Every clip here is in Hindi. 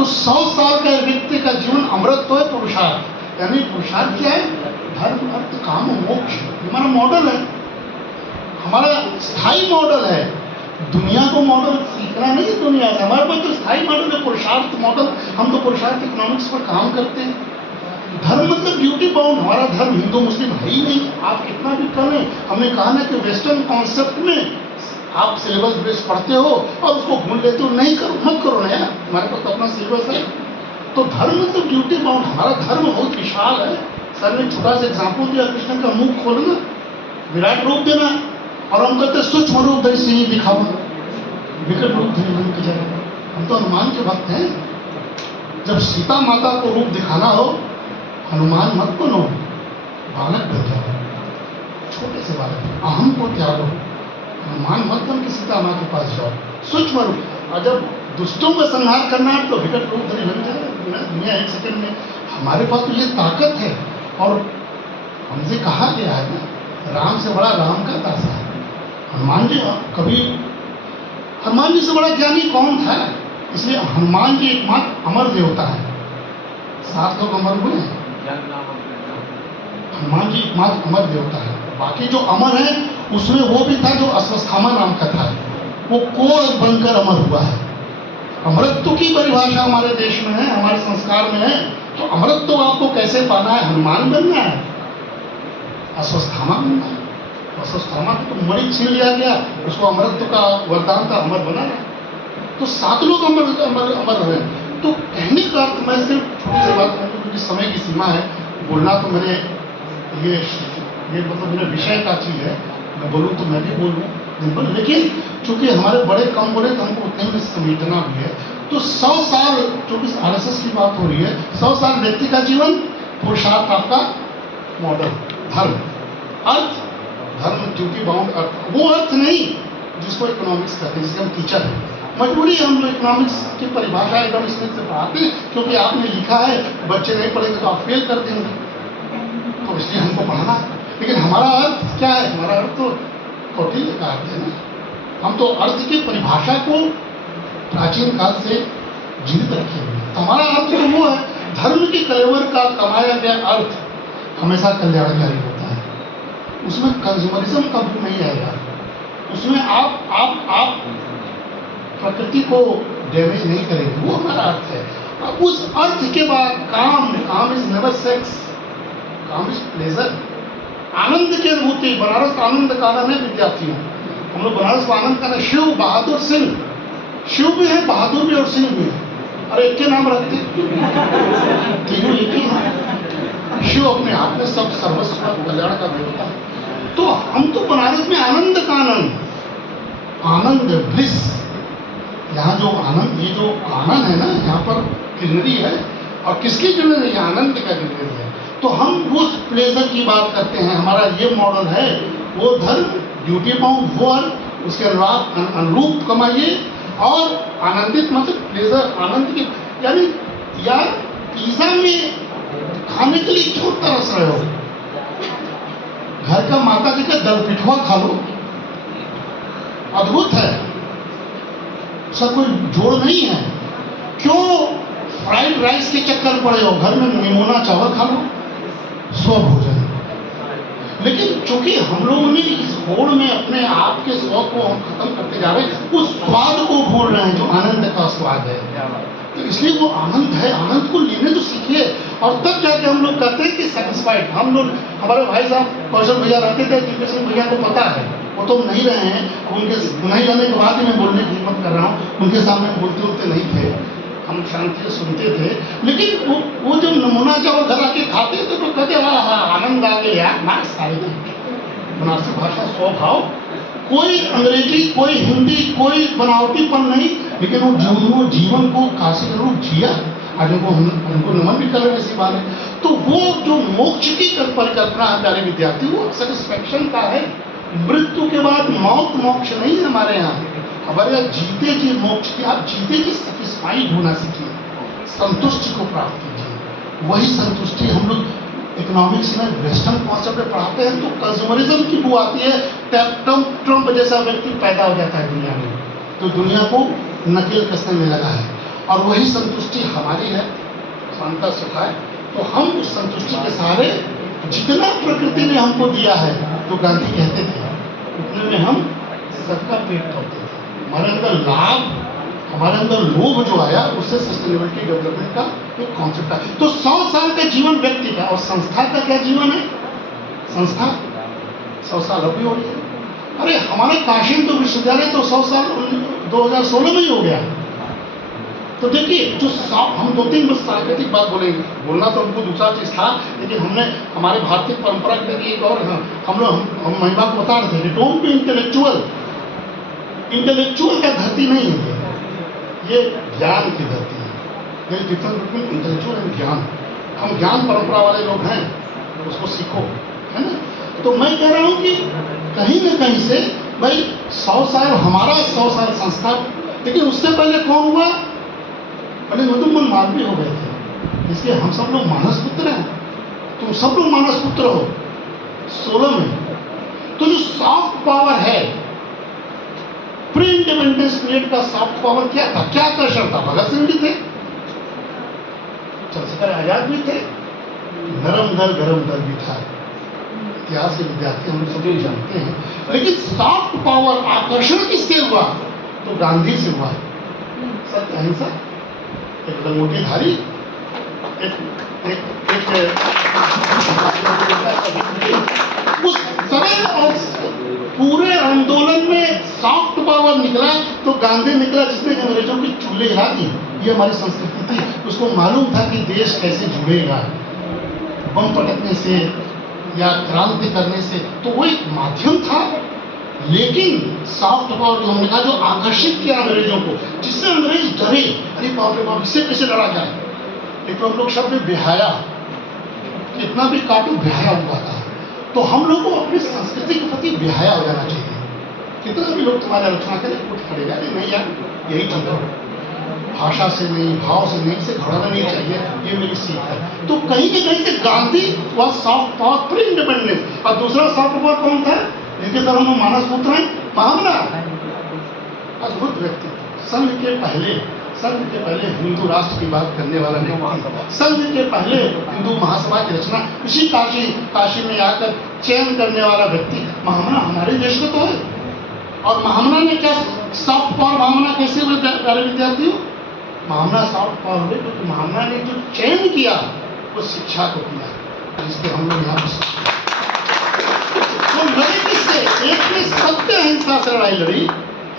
तो 100 साल का व्यक्ति का जीवन अमृत तो है पुरुषार्थ, यानी पुरुषार्थ क्या है? धर्म अर्थ काम मोक्ष। हमारा मॉडल है, हमारा स्थायी मॉडल है। दुनिया को मॉडल सीखना नहीं है दुनिया से, हमारे पास तो स्थायी मॉडल है, पुरुषार्थ मॉडल। हम तो पुरुषार्थ इकोनॉमिक्स पर काम करते हैं। धर्म मतलब ड्यूटी बाउंड, हमारा धर्म हिंदू मुस्लिम है ही नहीं। आप कितना भी करें, हमने कहा ना कि वेस्टर्न कॉन्सेप्ट में आप सिलेबस बेस पढ़ते हो और उसको भूल लेते हो। नहीं करो, मत करो ना यार, हमारे पास तो अपना सिलेबस है। तो धर्म मतलब ड्यूटी बाउंड, हमारा धर्म बहुत विशाल है। सर ने छोटा सा एग्जाम्पल दिया, कृष्ण का मुख खोलना, विराट रूप देना, और हम कहते सूक्ष्म रूप धरि सिंह दिखावा, विकट रूप धरि मन की जगह। हम तो हनुमान के भक्त हैं। जब सीता माता को रूप दिखाना हो, हनुमान मत बनो, बालक बन जाओ, छोटे से बालक, अहम को त्यागो, हनुमान मत बन के सीता माँ के पास जाओ, सूक्ष्म रूप। और जब दुष्टों का संहार करना है तो विकट रूप धरि बन जाए दुनिया 1 सेकंड में। हमारे पास तो ये ताकत है। और हमसे कहा गया है ना, राम से बड़ा राम का दासा है। हनुमान जी कभी, हनुमान जी से बड़ा ज्ञानी कौन था? इसलिए हनुमान जी एकमात्र अमर देवता है। 7 लोग अमर हुए हैं, हनुमान जी एकमात्र अमर देवता है। बाकी जो अमर है उसमें वो भी था जो अश्वत्थामा नाम का था, वो कोढ़ बनकर अमर हुआ है। अमरत्व की परिभाषा हमारे देश में है, हमारे संस्कार में है। तो अमरत्व आपको कैसे पाना है? हनुमान बनना है, अश्वत्थामा बनना है। अश्वत्थामा को मणि छीन लिया गया, उसको अमरत्व का वरदान था, अमर बना है। तो 7 लोग अमर अमर अमर हुए। तो कहने का अर्थ, मैं सिर्फ छोटी सी बात कहूँगी क्योंकि समय की सीमा है, बोलना तो मैंने ये मतलब मेरे विषय का चीज़ है, मैं बोलूँ तो मैं भी बोलूँ, लेकिन चूंकि हमारे बड़े कम बोले तो हमको उतने में समेटना भी है। तो 100 साल, चूंकि RSS की बात हो रही है, 100 साल व्यक्ति का जीवन, पुरुषार्थ आपका मॉडल, धर्म अर्थ, धर्म ड्यूटी बाउंड अर्थ, वो अर्थ नहीं जिसको इकोनॉमिक्स कहते हैं, जिसके हम टीचर हैं। मजबूरी हम लोग इकोनॉमिक्स की परिभाषा एकदम इसमें से पढ़ाते हैं क्योंकि आपने लिखा है, बच्चे नहीं पढ़ेंगे तो आप फेल कर देंगे, तो इसलिए हमको पढ़ाना। लेकिन हमारा अर्थ क्या है? हमारा अर्थ तो कौटिल्य का अर्थ है ना। हम तो अर्थ की परिभाषा को प्राचीन काल से जीवित रखे हुए। हमारा अर्थ तो वो है, धर्म के कलेवर का कमाया गया अर्थ हमेशा कल्याणकारी होता है। उसमें कंज्यूमरिज्म कभी नहीं आएगा, उसमें आप प्रकृति को डैमेज नहीं करेंगे, वो हमारा अर्थ है। अब उस अर्थ के बाद काम इज नेवर सेक्स, काम इज प्लेजर, आनंद की अनुभूति। बनारस आनंद कानन है विद्यार्थियों, हम लोग बनारस को आनंद कानन। शिव बहादुर सिंह, शिव भी है, बहादुर भी और सिंह भी है, अरे एक के नाम रखते, तीनों एक ही है। शिव अपने आप में सब सर्वस्व कल्याण का देवता है। तो हम तो बनारस में आनंद कानन, आनंद ब्लिस, यहाँ जो आनंद, ये जो आनंद है ना, यहाँ पर ग्रीनरी है। और किसकी ग्रीनरी है? आनंद का ग्रीनरी है। तो हम उस प्लेजर की बात करते हैं, हमारा ये मॉडल है। वो धर्म ड्यूटी बाउंड, वो उसके अनुरूप कमाइए और आनंदित, मतलब प्लेजर, आनंद की। यानी यार पिज्जा में खाने के लिए क्यों तरस रहे हो? घर का माता जी का दल पिठवा खा लो, अद्भुत है, उसका कोई जोड़ नहीं है। क्यों फ्राइड राइस के चक्कर पड़े हो? घर में निमोना चावल खा लो, स्वभोजन। लेकिन चूंकि हम लोगों ने इस होड़ में अपने आप के शौक को हम खत्म करते जा रहे हैं, उस स्वाद को भूल रहे हैं जो आनंद का स्वाद है। तो इसलिए वो आनंद है, आनंद को लेने तो सीखिए, और तब जाके हम लोग कहते हैं कि सेटिस्फाइड। हम लोग, हमारे भाई साहब कौशल भैया रहते थे, टीपी सिंह भैया को पता है, वो तो नहीं रहे हैं, उनके नहीं रहने के बाद ही मैं बोलने की हिम्मत कर रहा हूँ। उनके सामने बोलते उलते नहीं थे, हम शांति से सुनते थे। लेकिन वो जब नमूना चावल घर आके खाते थे तो कहते हाँ आनंद आ गया यार, ना सारे बनारसी भाषा स्वभाव, कोई अंग्रेजी, कोई हिंदी, कोई बनावटीपन नहीं, लेकिन वो जीवन को काशी के रूप जिया। आज उनको नमन भी कर रहे ऐसी बात है। तो वो जो मोक्ष की परिकल्पना है प्यारे विद्यार्थी, वो सेटिस्फैक्शन का है। मृत्यु के बाद मौत मोक्ष नहीं है हमारे यहाँ। हमारे यहाँ जीते जी मोक्ष की, आप जीते जी सेटिस्फाइड होना सीखिए, संतुष्टि को प्राप्त कीजिए। वही संतुष्टि हम लोग इकोनॉमिक्स में वेस्टर्न कॉन्सेप्ट में पढ़ाते हैं, तो कंज्यूमरिज्म की बू आती है। ट्रम्प जैसा व्यक्ति पैदा हो जाता है दुनिया में, तो दुनिया को नकेल कसने में लगा है। और वही संतुष्टि हमारी है, शांता सुखा है। तो हम उस संतुष्टि के सहारे जितना प्रकृति ने हमको दिया है, जो गांधी कहते थे, उतने में हम सबका पेट भरते थे। हमारे अंदर लाभ, हमारे अंदर लोभ जो आया, उससे सस्टेनेबिलिटी डेवलपमेंट का एक कॉन्सेप्ट आया। तो 100 साल का जीवन व्यक्ति का, और संस्था का क्या जीवन है? संस्था 100 साल अभी हो गया। अरे हमारा काशी तो विश्वविद्यालय तो 100 साल 2016 में ही हो गया। तो देखिए, जो हम 2-3 बस सांकेतिक बात बोलेंगे, बोलना तो हमको दूसरा चीज था, लेकिन हमने हमारे भारतीय परंपरा के देखिए एक और हम महिमा को बता रहे थे, डोंट बी इंटेलेक्चुअल का धरती नहीं है, ये ज्ञान की धरती है। There is difference between intellectual and gyan. हम ज्ञान परंपरा वाले लोग हैं, उसको सीखो, है ना। तो मैं कह रहा हूँ कि कहीं न कहीं से भाई 100 साल हमारा, 100 साल संस्था, लेकिन उससे पहले कौन हुआ? पहले मधुमन मालवीय हो गए थे, इसलिए हम सब लोग मानस पुत्र हैं। तुम सब लोग मानस पुत्र हो 16 में। तो जो सॉफ्ट पावर है, प्री इंडिपेंडेंस पीरियड का सॉफ्ट पावर क्या था? क्या आकर्षण था? भगत सिंह भी थे, चंद्रशेखर आजाद भी थे, गरम दल भी था। इतिहास के विद्यार्थी हम सब लोग जानते हैं। लेकिन सॉफ्ट पावर आकर्षण किससे हुआ? तो गांधी से हुआ। सत्य अहिंसा, एक लंगोटीधारी, उस समय और पूरे आंदोलन में सॉफ्ट पावर निकला तो गांधी निकला, जिसने अंग्रेजों की चूल्हे हिला दी। ये हमारी संस्कृति थी। उसको मालूम था कि देश कैसे जुड़ेगा, बम पटकने से या क्रांति करने से, तो वो एक माध्यम था। लेकिन सॉफ्ट पावर जो हमने कहा, जो आकर्षित किया अंग्रेजों को, जिससे अंग्रेज डरे, अरे बाप रे बाप, इससे कैसे लड़ा जाए। लेकिन हम लोग शब्द बेहाया, कितना भी काटो बेहाया हुआ था। तो हम लोग को अपनी संस्कृति के प्रति बेहाया हो जाना चाहिए। कितना भी लोग तुम्हारी आलोचना करें, उठ खड़े जाए, नहीं यार यही ठीक है, भाषा से नहीं, भाव से नहीं, से घबराना नहीं चाहिए, ये मेरी सीख है। तो कहीं न कहीं से गांधी वह सॉफ्ट पावर, प्री इंडिपेंडेंस। और दूसरा सॉफ्ट पावर कौन था? जिनके सर हम मानस पुत्र हैं, महामना, अद्भुत व्यक्ति। संघ के पहले हिंदू राष्ट्र की बात करने वाला व्यक्ति, संघ के पहले हिंदू महासभा की रचना इसी काशी में आकर चयन करने वाला व्यक्ति महामना हमारे देश को तो है। और महामना ने क्या सॉफ्ट पावर, महामना कैसे हुए प्यारे विद्यार्थियों? महामना सॉफ्ट पावर हुए क्योंकि महामना ने जो चयन किया वो शिक्षा को किया, जिसके हम लोग यहाँ पर तो लड़े किससे? एक ने सत्य अहिंसा से लड़ाई लड़ी,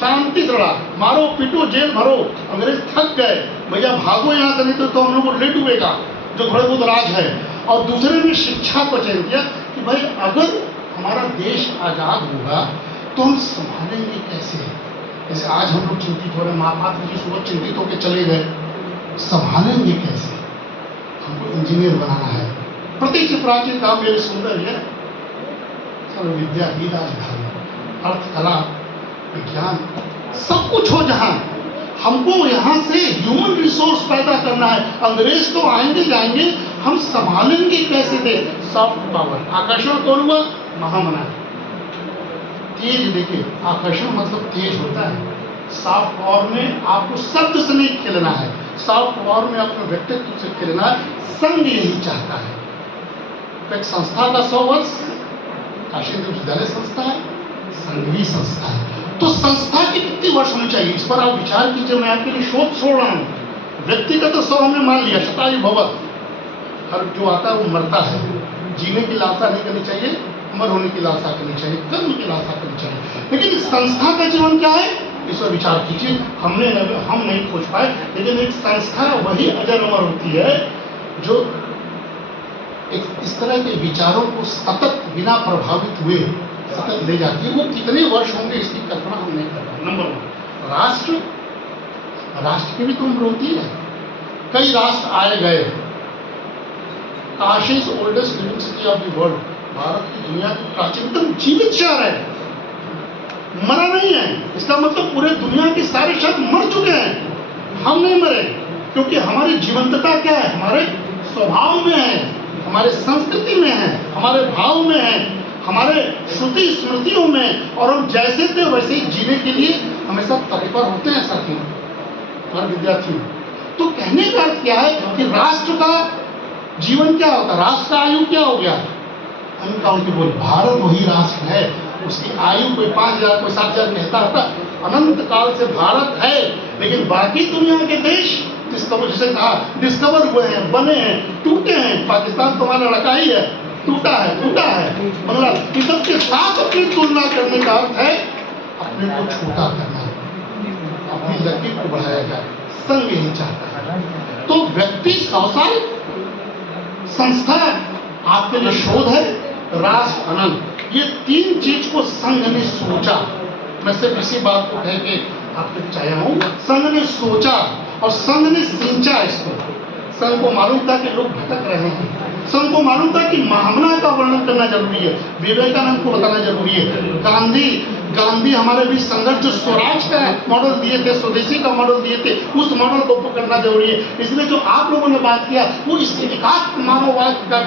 शांति से लड़ा, मारो पीटो जेल भरो, अंग्रेज थक गए, भैया भागो यहाँ से, नहीं तो हम लोग को ले डूबेगा, जो थोड़े बहुत राज है। और दूसरे ने शिक्षा को चयन किया कि भाई अगर हमारा देश आजाद होगा तो हम संभालेंगे कैसे। जैसे आज हम लोग चिंतित हो रहे हैं, महात्मा जी सुबह चिंतित होकर चले गए, संभालेंगे कैसे? हमको इंजीनियर बनाना है, प्रत्येक से प्राचीन काम मेरे सुंदर है, सर्व विद्या की राजधानी, अर्थ कला विज्ञान सब कुछ हो जहाँ, हमको यहाँ से ह्यूमन रिसोर्स पैदा करना है। अंग्रेज तो आएंगे जाएंगे, हम संभालेंगे कैसे दे? Soft power. आकर्षण कौन हुआ? महामना। तेज, देखिए आकर्षण मतलब तेज होता है। सॉफ्ट पावर में आपको शब्द से नहीं खेलना है, सॉफ्ट पावर में अपने व्यक्तित्व से खेलना है। संघ यही चाहता है। एक संस्था का 100 वर्ष, काशी हिंदू विश्वविद्यालय संस्था है, संघीय संस्था है। तो संस्था की कितनी वर्ष होनी चाहिए, इस पर आप विचार कीजिए। मैं आपके लिए शोध छोड़ रहा हूँ। व्यक्तिगत तो 100 हमने मान लिया, शतायु भवः, हर जो आता है वो मरता है। जीने की लालसा नहीं करनी चाहिए, अमर होने की लालसा करनी चाहिए, कर्म की लालसा करनी चाहिए। लेकिन संस्था का जीवन क्या है, इस पर विचार कीजिए। हम नहीं खोज पाए, लेकिन एक संस्था वही अजर अमर होती है जो इस तरह के विचारों को सतत बिना प्रभावित हुए सतत ले जाती है। वो कितने वर्ष होंगे इसकी कल्पना हम नहीं कर रहे। नंबर 1, राष्ट्र की भी तो उम्र होती है। कई राष्ट्र आए गए। Kashi is oldest living city of the world, Bharat की दुनिया की प्राचीनतम जीवित शहर है, मरा नहीं है। इसका मतलब पूरे दुनिया के सारे शहर मर चुके हैं, हम नहीं मरे, क्योंकि हमारी जीवंतता क्या है? हमारे स्वभाव में है, हमारे संस्कृति में है, हमारे भाव में है, हमारे श्रुति स्मृतियों में। और हम जैसे थे वैसे ही जीने के लिए हमेशा तत्पर होते हैं साथियों और विद्यार्थियों। कहने का अर्थ क्या है कि राष्ट्र का जीवन क्या होता है, राष्ट्र का आयु क्या हो गया। उनके बोल भारत वही राष्ट्र है, उसकी आयु कोई 5,000 कोई 7,000 कहता होता, अनंत काल से भारत है। लेकिन बाकी दुनिया के देश डिस्कवर, जैसे कहा डिस्कवर हुए हैं, बने हैं, टूटे हैं। पाकिस्तान तुम्हारा लड़का ही है, टूटा है मतलब इन सब के साथ अपनी तुलना करने का अर्थ है अपने को छोटा करना, अपनी लकीर को बढ़ाया जाए, संघ यही चाहता है। तो व्यक्ति 100 साल, संस्था आपके लिए शोध है, राष्ट्र अनंत, ये 3 चीज को संघ ने सोचा। मैं सिर्फ इसी बात को कह के आपको चाहा हूं, संघ ने सोचा और संघ ने सींचा इसको। संघ को मालूम था कि लोग भटक रहे हैं, संघ को मालूम था कि महामना का वर्णन करना जरूरी है, विवेकानंद को बताना जरूरी है, गांधी हमारे बीच संघर्ष जो स्वराज का मॉडल दिए थे, स्वदेशी का मॉडल दिए थे, उस मॉडल को पकड़ना जरूरी है। इसलिए जो आप लोगों ने बात किया वो इस एकात्म मानववाद का